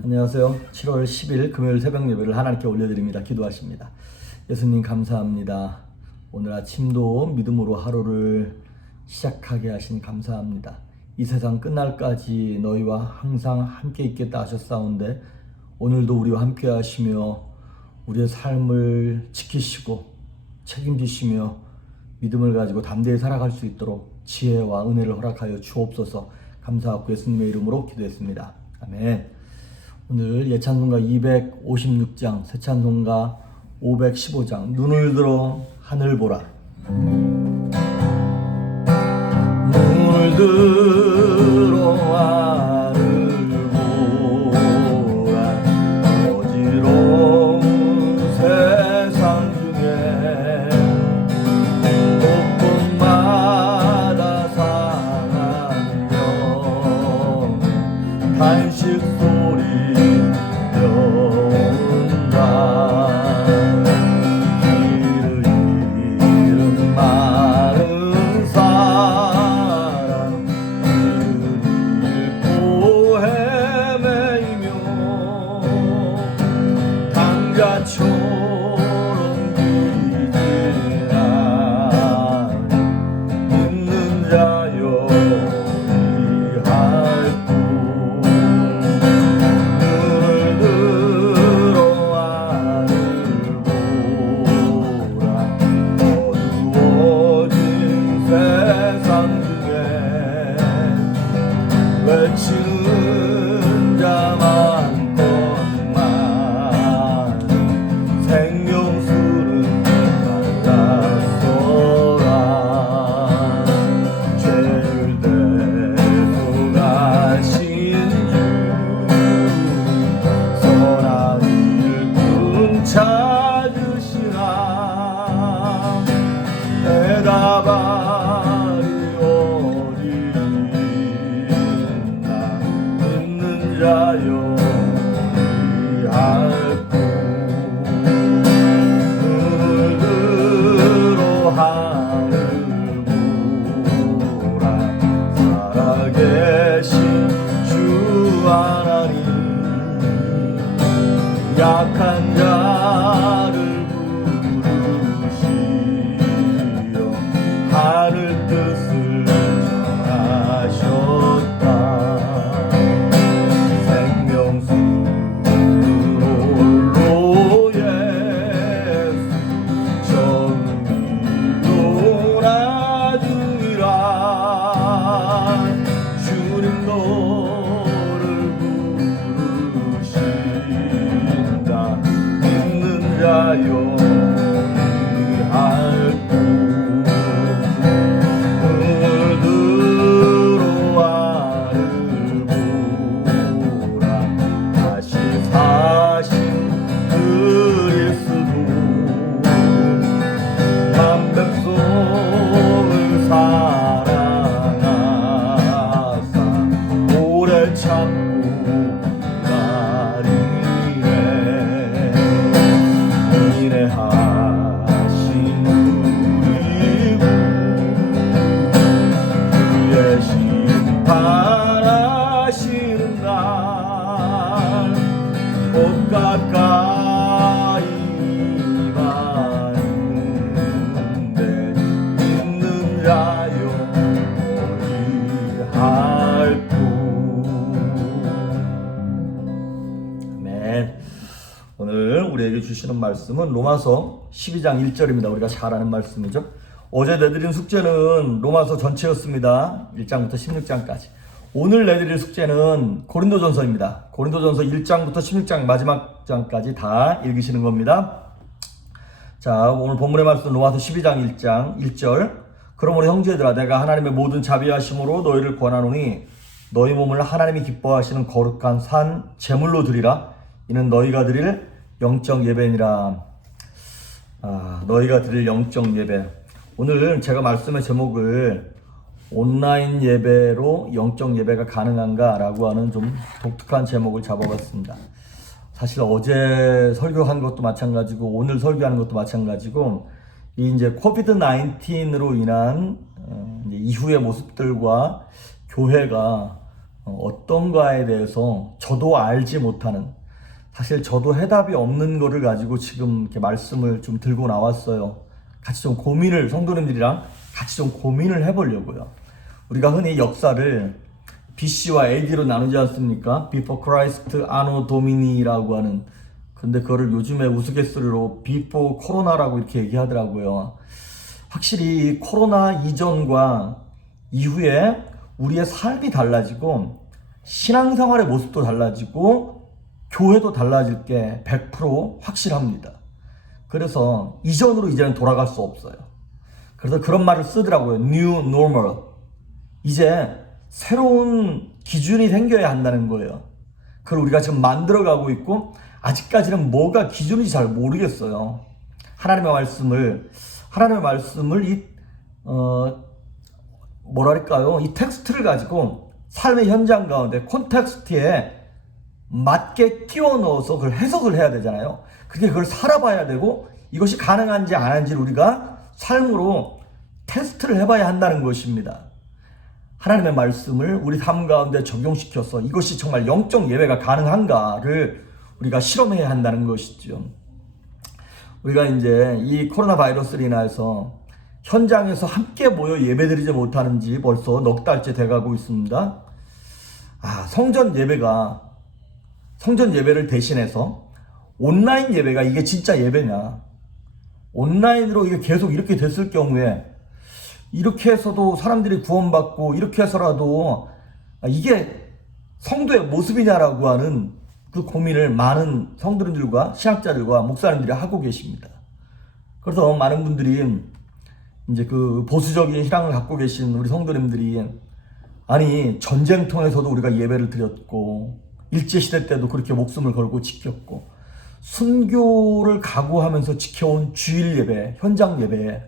안녕하세요. 7월 10일 금요일 새벽 예배를 하나님께 올려드립니다. 기도하십니다. 예수님 감사합니다. 오늘 아침도 믿음으로 하루를 시작하게 하신 감사합니다. 이 세상 끝날까지 너희와 항상 함께 있겠다 하셨사온데 오늘도 우리와 함께 하시며 우리의 삶을 지키시고 책임지시며 믿음을 가지고 담대히 살아갈 수 있도록 지혜와 은혜를 허락하여 주옵소서. 감사하고 예수님의 이름으로 기도했습니다. 아멘. 오늘 예찬송가 256장, 새찬송가 515장, 눈을 들어 하늘 보라. 눈을 들어 하늘 보라. 어지러운 세상 중에 곳곳마다 상하며 단식 소리 외치는 자만 것만 생명수는 갈랐소라. 죄를 대속하신 주 선한 일꾼 찾으시라. 대답하리 자여 우리할구. 눈을 들어 하늘 보라. 살아계신 주 하나님, 약한 자를 부르시어 하늘 뜻을 전하셨다. 오늘 우리에게 주시는 말씀은 로마서 12장 1절입니다. 우리가 잘 아는 말씀이죠. 어제 내드린 숙제는 로마서 전체였습니다. 1장부터 16장까지. 오늘 내드릴 숙제는 고린도전서입니다. 고린도전서 1장부터 16장 마지막 장까지 다 읽으시는 겁니다. 자, 오늘 본문의 말씀 로마서 12장 1장 1절. 그러므로 형제들아, 내가 하나님의 모든 자비하심으로 너희를 권하노니 너희 몸을 하나님이 기뻐하시는 거룩한 산 제물로 드리라. 이는 너희가 드릴 영적 예배니라. 너희가 드릴 영적 예배. 오늘 제가 말씀의 제목을 온라인 예배로 영적 예배가 가능한가? 라고 하는 좀 독특한 제목을 잡아봤습니다. 사실 어제 설교한 것도 마찬가지고 오늘 설교하는 것도 마찬가지고 이 이제 코비드 19으로 인한 이후의 모습들과 교회가 어떤가에 대해서 저도 알지 못하는, 사실 저도 해답이 없는 거를 가지고 지금 이렇게 말씀을 좀 들고 나왔어요. 같이 좀 고민을, 성도님들이랑 같이 좀 고민을 해보려고요. 우리가 흔히 역사를 BC와 AD로 나누지 않습니까? Before Christ, Anno Domini라고 하는. 근데 그거를 요즘에 우스갯소리로 Before Corona라고 이렇게 얘기하더라고요. 확실히 이 코로나 이전과 이후에 우리의 삶이 달라지고 신앙생활의 모습도 달라지고 교회도 달라질 게 100% 확실합니다. 그래서 이전으로 이제는 돌아갈 수 없어요. 그래서 그런 말을 쓰더라고요. New Normal. 이제 새로운 기준이 생겨야 한다는 거예요. 그걸 우리가 지금 만들어가고 있고 아직까지는 뭐가 기준인지 잘 모르겠어요. 하나님의 말씀을 이 텍스트를 가지고 삶의 현장 가운데 콘텍스트에 맞게 끼워 넣어서 그걸 해석을 해야 되잖아요. 그렇게 그걸 살아봐야 되고 이것이 가능한지 안 한지를 우리가 삶으로 테스트를 해봐야 한다는 것입니다. 하나님의 말씀을 우리 삶 가운데 적용시켜서 이것이 정말 영적 예배가 가능한가를 우리가 실험해야 한다는 것이죠. 우리가 이제 이 코로나 바이러스로 인해서 현장에서 함께 모여 예배드리지 못하는 지 벌써 넉 달째 돼가고 있습니다. 성전 예배를 대신해서 온라인 예배가 이게 진짜 예배냐? 온라인으로 이게 계속 이렇게 됐을 경우에 이렇게 해서도 사람들이 구원받고 이렇게 해서라도 이게 성도의 모습이냐라고 하는 그 고민을 많은 성도님들과 신학자들과 목사님들이 하고 계십니다. 그래서 많은 분들이 이제 그 보수적인 신앙을 갖고 계신 우리 성도님들이 아니 전쟁통에서도 우리가 예배를 드렸고 일제시대 때도 그렇게 목숨을 걸고 지켰고 순교를 각오하면서 지켜온 주일 예배, 현장 예배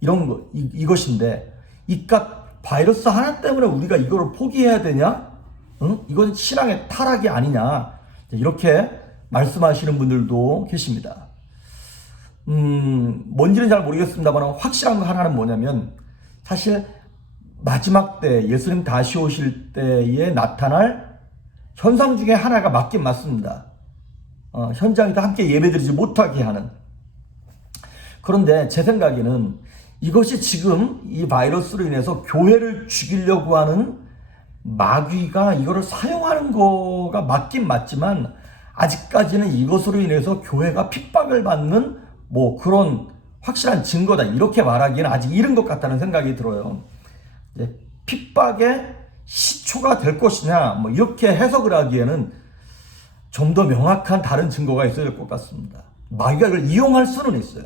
이런 거 이것인데 이깟 바이러스 하나 때문에 우리가 이거를 포기해야 되냐? 응? 이건 신앙의 타락이 아니냐? 이렇게 말씀하시는 분들도 계십니다. 뭔지는 잘 모르겠습니다만 확실한 거 하나는 뭐냐면 사실 마지막 때 예수님 다시 오실 때에 나타날 현상 중에 하나가 맞긴 맞습니다. 현장에서 함께 예배드리지 못하게 하는. 그런데 제 생각에는 이것이 지금 이 바이러스로 인해서 교회를 죽이려고 하는 마귀가 이거를 사용하는 거가 맞긴 맞지만 아직까지는 이것으로 인해서 교회가 핍박을 받는 그런 확실한 증거다 이렇게 말하기는 아직 이른 것 같다는 생각이 들어요. 핍박의 시초가 될 것이냐 이렇게 해석을 하기에는 좀 더 명확한 다른 증거가 있어야 될 것 같습니다. 마귀가 이걸 이용할 수는 있어요.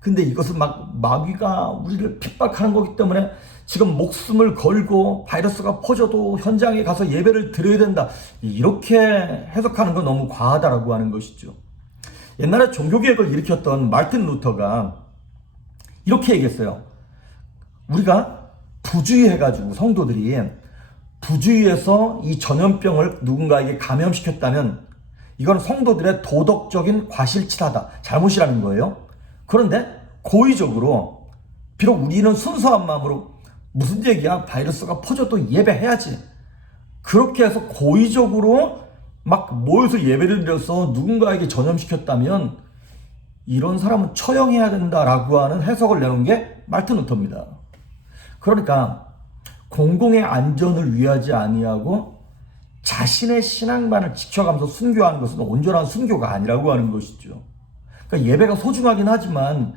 근데 이것은 마귀가 우리를 핍박하는 거기 때문에 지금 목숨을 걸고 바이러스가 퍼져도 현장에 가서 예배를 드려야 된다 이렇게 해석하는 건 너무 과하다라고 하는 것이죠. 옛날에 종교개혁을 일으켰던 마르틴 루터가 이렇게 얘기했어요. 우리가 부주의해가지고 성도들이 부주의해서 이 전염병을 누군가에게 감염시켰다면 이건 성도들의 도덕적인 과실치사다, 잘못이라는 거예요. 그런데 고의적으로 비록 우리는 순수한 마음으로 무슨 얘기야, 바이러스가 퍼져도 예배해야지, 그렇게 해서 고의적으로 모여서 예배를 드려서 누군가에게 전염시켰다면 이런 사람은 처형해야 된다라고 하는 해석을 내놓은 게 마르틴 루터입니다. 그러니까 공공의 안전을 위하지 아니하고 자신의 신앙만을 지켜가면서 순교하는 것은 온전한 순교가 아니라고 하는 것이죠. 그러니까 예배가 소중하긴 하지만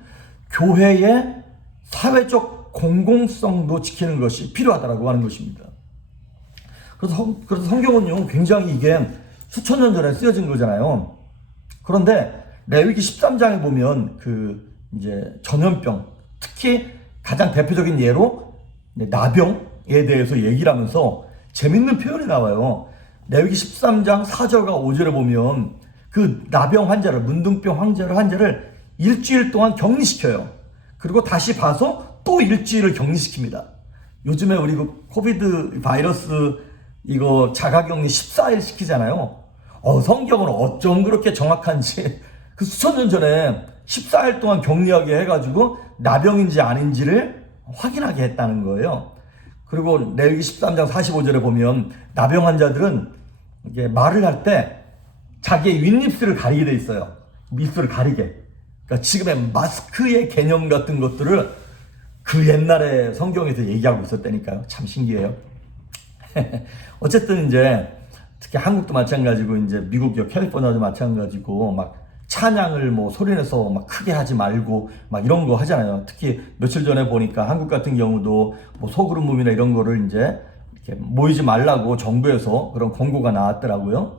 교회의 사회적 공공성도 지키는 것이 필요하다고 하는 것입니다. 그래서 성경은요, 굉장히 이게 수천 년 전에 쓰여진 거잖아요. 그런데 레위기 13장에 보면 이제 전염병, 특히 가장 대표적인 예로 나병에 대해서 얘기를 하면서 재밌는 표현이 나와요. 레위기 13장 4절과 5절에 보면 그 나병 환자를, 문둥병 환자를 일주일 동안 격리시켜요. 그리고 다시 봐서 또 일주일을 격리시킵니다. 요즘에 우리 코비드 바이러스 이거 자가격리 14일 시키잖아요. 성경은 어쩜 그렇게 정확한지 그 수천 년 전에 14일 동안 격리하게 해가지고 나병인지 아닌지를 확인하게 했다는 거예요. 그리고 레위기 13장 45절에 보면 나병 환자들은 이게 말을 할 때 자기의 윗입술을 가리게 돼 있어요. 입술을 가리게. 그러니까 지금의 마스크의 개념 같은 것들을 그 옛날에 성경에서 얘기하고 있었다니까요. 참 신기해요. 어쨌든 이제 특히 한국도 마찬가지고 이제 미국 캘리포니아도 마찬가지고 막 찬양을 뭐 소리내서 막 크게 하지 말고 막 이런 거 하잖아요. 특히 며칠 전에 보니까 한국 같은 경우도 뭐 소그룹 무비나 이런 거를 이제 이렇게 모이지 말라고 정부에서 그런 권고가 나왔더라고요.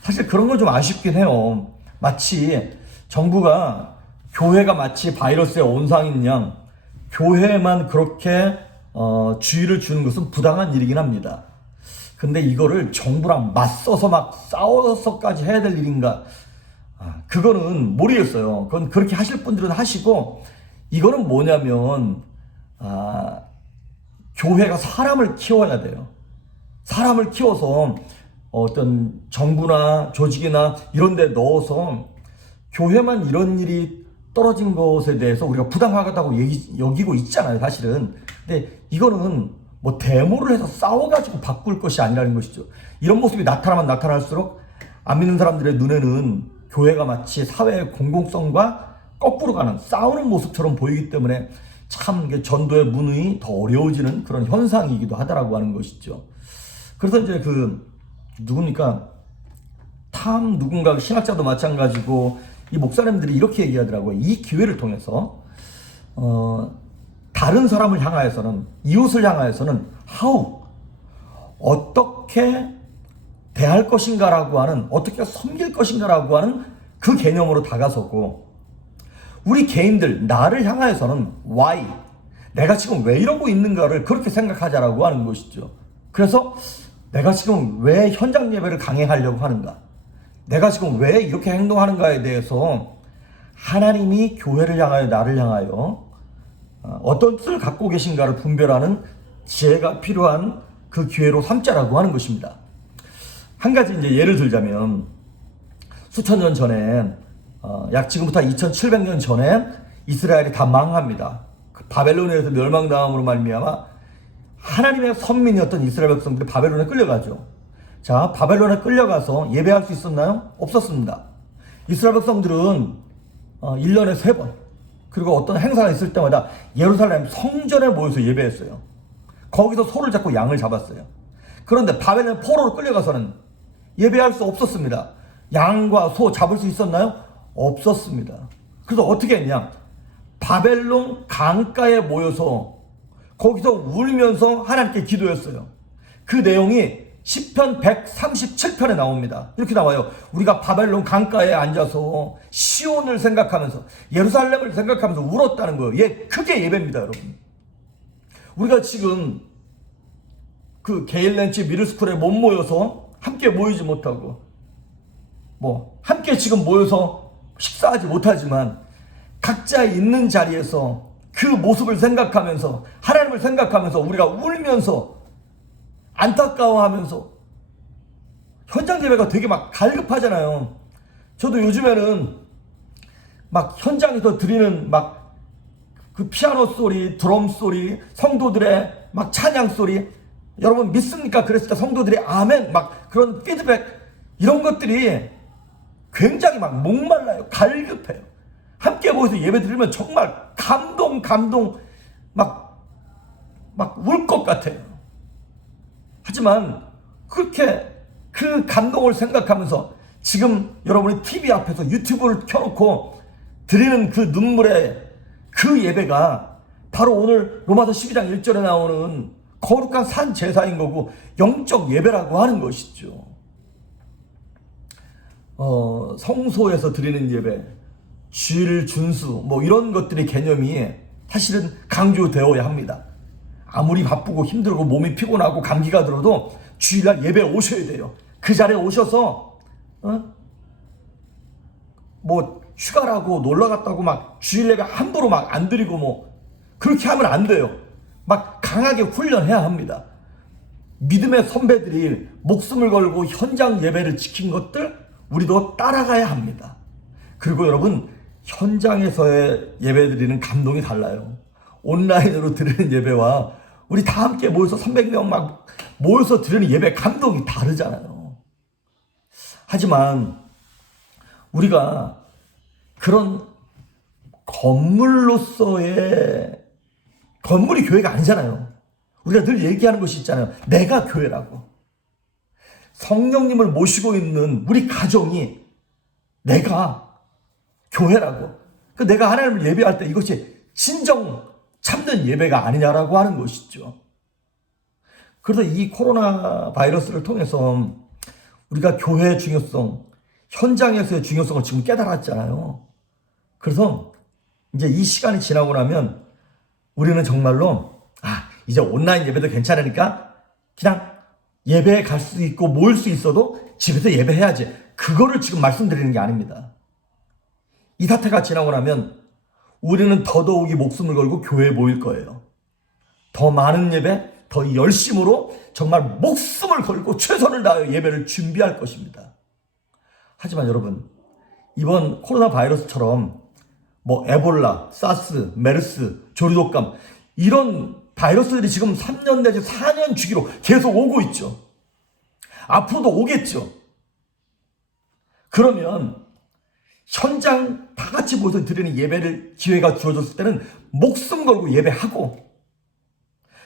사실 그런 건 좀 아쉽긴 해요. 마치 정부가 교회가 마치 바이러스의 온상인 양 교회만 그렇게 주의를 주는 것은 부당한 일이긴 합니다. 근데 이거를 정부랑 맞서서 막 싸워서까지 해야 될 일인가? 그거는 모르겠어요. 그건 그렇게 하실 분들은 하시고, 이거는 뭐냐면 교회가 사람을 키워야 돼요. 사람을 키워서 어떤 정부나 조직이나 이런 데 넣어서 교회만 이런 일이 떨어진 것에 대해서 우리가 부당하다고 여기고 있잖아요, 사실은. 근데 이거는 뭐 데모를 해서 싸워가지고 바꿀 것이 아니라는 것이죠. 이런 모습이 나타나면 나타날수록 안 믿는 사람들의 눈에는 교회가 마치 사회의 공공성과 거꾸로 가는 싸우는 모습처럼 보이기 때문에 참 전도의 문이 더 어려워지는 그런 현상이기도 하다라고 하는 것이죠. 그래서 이제 누굽니까? 누군가 신학자도 마찬가지고 이 목사님들이 이렇게 얘기하더라고요. 이 기회를 통해서 다른 사람을 향하여서는, 이웃을 향하여서는 어떻게 대할 것인가라고 하는, 어떻게 섬길 것인가라고 하는 그 개념으로 다가서고, 우리 개인들 나를 향하여서는 why, 내가 지금 왜 이러고 있는가를 그렇게 생각하자라고 하는 것이죠. 그래서 내가 지금 왜 현장 예배를 강행하려고 하는가, 내가 지금 왜 이렇게 행동하는가에 대해서 하나님이 교회를 향하여, 나를 향하여 어떤 뜻을 갖고 계신가를 분별하는 지혜가 필요한 그 기회로 삼자라고 하는 것입니다. 한 가지 이제 예를 들자면, 수천 년 전에 약 지금부터 2700년 전에 이스라엘이 다 망합니다. 그 바벨론에서 멸망당함으로 말미암아 하나님의 선민이었던 이스라엘 백성들이 바벨론에 끌려가죠. 자, 바벨론에 끌려가서 예배할 수 있었나요? 없었습니다. 이스라엘 백성들은 1년에 3번, 그리고 어떤 행사가 있을 때마다 예루살렘 성전에 모여서 예배했어요. 거기서 소를 잡고 양을 잡았어요. 그런데 바벨론 포로로 끌려가서는 예배할 수 없었습니다. 양과 소 잡을 수 있었나요? 없었습니다. 그래서 어떻게 했냐? 바벨론 강가에 모여서 거기서 울면서 하나님께 기도했어요. 그 내용이 시편 137편에 나옵니다. 이렇게 나와요. 우리가 바벨론 강가에 앉아서 시온을 생각하면서, 예루살렘을 생각하면서 울었다는 거예요. 그게 예배입니다, 여러분. 우리가 지금 그 게일렌치 미들스쿨에 못 모여서 함께 모이지 못하고, 함께 지금 모여서 식사하지 못하지만 각자 있는 자리에서 그 모습을 생각하면서, 하나님을 생각하면서 우리가 울면서 안타까워하면서, 현장 예배가 되게 막 갈급하잖아요. 저도 요즘에는 막 현장에서 드리는 막 그 피아노 소리, 드럼 소리, 성도들의 막 찬양 소리, 여러분 믿습니까? 그랬을 때 성도들이 아멘, 막 그런 피드백, 이런 것들이 굉장히 막 목말라요. 갈급해요. 함께 모여서 예배 드리면 정말 감동, 막 울 것 같아요. 하지만 그렇게 그 감동을 생각하면서 지금 여러분이 TV 앞에서 유튜브를 켜놓고 드리는 그 눈물의 그 예배가 바로 오늘 로마서 12장 1절에 나오는 거룩한 산 제사인 거고 영적 예배라고 하는 것이죠. 성소에서 드리는 예배, 주일 준수, 이런 것들의 개념이 사실은 강조되어야 합니다. 아무리 바쁘고 힘들고 몸이 피곤하고 감기가 들어도 주일날 예배에 오셔야 돼요. 그 자리에 오셔서 휴가라고 놀러 갔다고 막 주일 예배 함부로 막 안 드리고 그렇게 하면 안 돼요. 막 강하게 훈련해야 합니다. 믿음의 선배들이 목숨을 걸고 현장 예배를 지킨 것들 우리도 따라가야 합니다. 그리고 여러분, 현장에서의 예배 드리는 감동이 달라요. 온라인으로 드리는 예배와 우리 다 함께 모여서 300명 막 모여서 드리는 예배 감동이 다르잖아요. 하지만 우리가 그런 건물로서의 건물이 교회가 아니잖아요. 우리가 늘 얘기하는 것이 있잖아요. 내가 교회라고. 성령님을 모시고 있는 우리 가정이 내가 교회라고. 내가 하나님을 예배할 때 이것이 진정 참된 예배가 아니냐라고 하는 것이죠. 그래서 이 코로나 바이러스를 통해서 우리가 교회의 중요성, 현장에서의 중요성을 지금 깨달았잖아요. 그래서 이제 이 시간이 지나고 나면 우리는 정말로 이제 온라인 예배도 괜찮으니까 그냥 예배에 갈 수 있고 모일 수 있어도 집에서 예배해야지. 그거를 지금 말씀드리는 게 아닙니다. 이 사태가 지나고 나면 우리는 더더욱이 목숨을 걸고 교회에 모일 거예요. 더 많은 예배, 더 열심으로 정말 목숨을 걸고 최선을 다하여 예배를 준비할 것입니다. 하지만 여러분, 이번 코로나 바이러스처럼 에볼라, 사스, 메르스, 조류독감 이런 바이러스들이 지금 3년 내지 4년 주기로 계속 오고 있죠. 앞으로도 오겠죠. 그러면 현장 다 같이 모여서 드리는 예배를 기회가 주어졌을 때는 목숨 걸고 예배하고,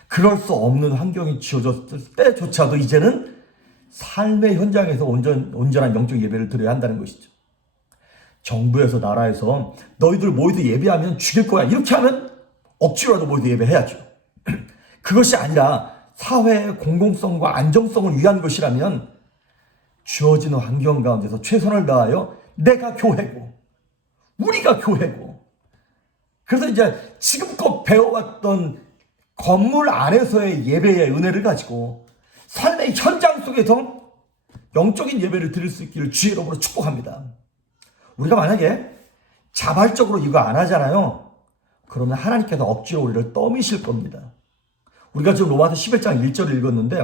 그럴 수 없는 환경이 주어졌을 때조차도 이제는 삶의 현장에서 온전한 영적 예배를 드려야 한다는 것이죠. 정부에서 나라에서 너희들 모여서 예배하면 죽일 거야 이렇게 하면 억지로라도 모여서 예배해야죠. 그것이 아니라 사회의 공공성과 안정성을 위한 것이라면 주어지는 환경 가운데서 최선을 다하여 내가 교회고 우리가 교회고, 그래서 이제 지금껏 배워왔던 건물 안에서의 예배의 은혜를 가지고 삶의 현장 속에서 영적인 예배를 드릴 수 있기를 주의 이름으로 축복합니다. 우리가 만약에 자발적으로 이거 안 하잖아요. 그러면 하나님께서 억지로 우리를 떠미실 겁니다. 우리가 지금 로마서 11장 1절을 읽었는데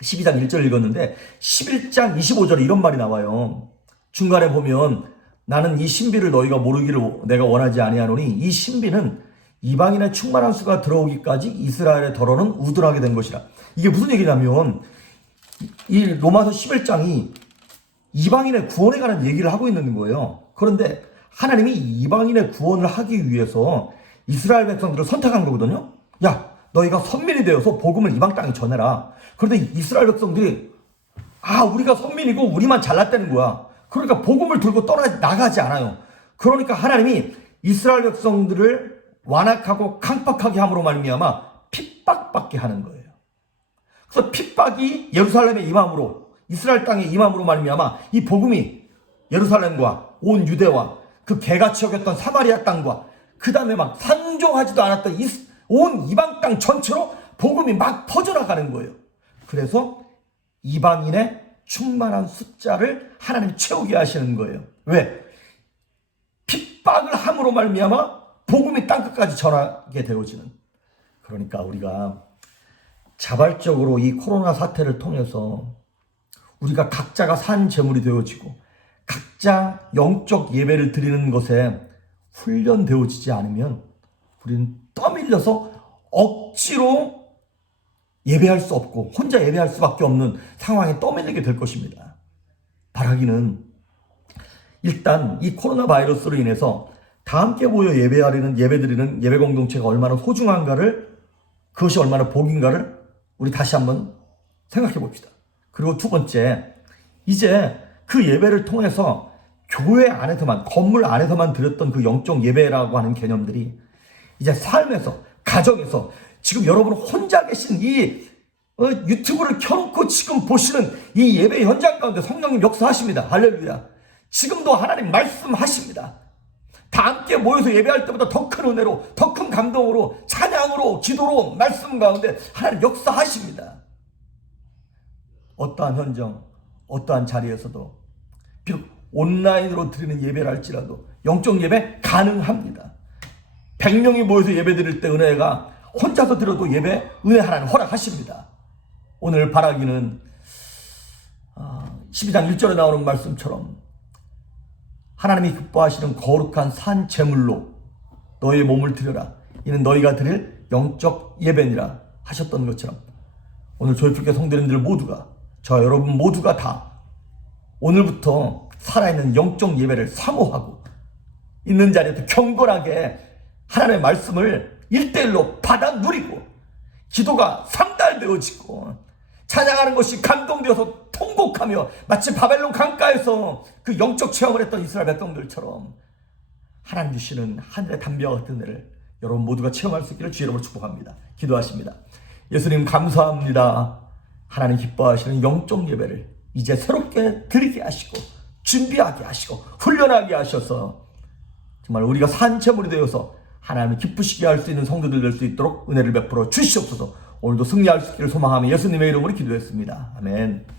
12장 1절을 읽었는데 11장 25절에 이런 말이 나와요. 중간에 보면 나는 이 신비를 너희가 모르기를 내가 원하지 아니하노니 이 신비는 이방인의 충만한 수가 들어오기까지 이스라엘의 더러는 우둔하게 된 것이라. 이게 무슨 얘기냐면 이 로마서 11장이 이방인의 구원에 관한 얘기를 하고 있는 거예요. 그런데 하나님이 이방인의 구원을 하기 위해서 이스라엘 백성들을 선택한 거거든요. 야, 너희가 선민이 되어서 복음을 이방 땅에 전해라. 그런데 이스라엘 백성들이 우리가 선민이고 우리만 잘났다는 거야. 그러니까 복음을 들고 나가지 않아요. 그러니까 하나님이 이스라엘 백성들을 완악하고 강팍하게 함으로 말미암아 핍박받게 하는 거예요. 그래서 핍박이 예루살렘에 임함으로, 이스라엘 땅에 임함으로 말미암아 이 복음이 예루살렘과 온 유대와 그 개같이 여겼던 사마리아 땅과 그 다음에 막 산종하지도 않았던 온 이방 땅 전체로 복음이 막 퍼져나가는 거예요. 그래서 이방인의 충만한 숫자를 하나님이 채우게 하시는 거예요. 왜? 핍박을 함으로 말미암아 복음이 땅끝까지 전하게 되어지는. 그러니까 우리가 자발적으로 이 코로나 사태를 통해서 우리가 각자가 산 제물이 되어지고 각자 영적 예배를 드리는 것에 훈련되어지지 않으면 우리는 떠밀려서 억지로 예배할 수 없고 혼자 예배할 수밖에 없는 상황에 떠밀리게 될 것입니다. 바라기는 일단 이 코로나 바이러스로 인해서 다 함께 모여 예배드리는 예배 공동체가 얼마나 소중한가를, 그것이 얼마나 복인가를 우리 다시 한번 생각해 봅시다. 그리고 두 번째, 이제 그 예배를 통해서 교회 안에서만, 건물 안에서만 드렸던 그 영적 예배라고 하는 개념들이 이제 삶에서, 가정에서, 지금 여러분 혼자 계신 이 유튜브를 켜놓고 지금 보시는 이 예배 현장 가운데 성령님 역사하십니다. 할렐루야. 지금도 하나님 말씀하십니다. 다 함께 모여서 예배할 때보다 더 큰 은혜로, 더 큰 감동으로, 찬양으로, 기도로, 말씀 가운데 하나님 역사하십니다. 어떠한 현장, 어떠한 자리에서도 비록 온라인으로 드리는 예배를 할지라도 영적 예배 가능합니다. 100명이 모여서 예배 드릴 때 은혜가 혼자서 드려도 예배 은혜 하나님 허락하십니다. 오늘 바라기는 12장 1절에 나오는 말씀처럼 하나님이 기뻐하시는 거룩한 산 제물로 너의 몸을 드려라. 이는 너희가 드릴 영적 예배니라 하셨던 것처럼 오늘 조이풀교 성도님들 모두가, 저 여러분 모두가 다 오늘부터 살아있는 영적 예배를 사모하고 있는 자리에서 경건하게 하나님의 말씀을 1대1로 받아 누리고 기도가 상달되어지고 찬양하는 것이 감동되어서 통곡하며 마치 바벨론 강가에서 그 영적 체험을 했던 이스라엘 백성들처럼 하나님 주시는 하늘의 담비와 같은 은혜를 여러분 모두가 체험할 수 있기를 주의 이름으로 축복합니다. 기도하십니다. 예수님 감사합니다. 하나님 기뻐하시는 영적 예배를 이제 새롭게 드리게 하시고 준비하게 하시고 훈련하게 하셔서 정말 우리가 산채물이 되어서 하나님을 기쁘시게 할 수 있는 성도들 될 수 있도록 은혜를 베풀어 주시옵소서. 오늘도 승리할 수 있기를 소망하며 예수님의 이름으로 기도했습니다. 아멘.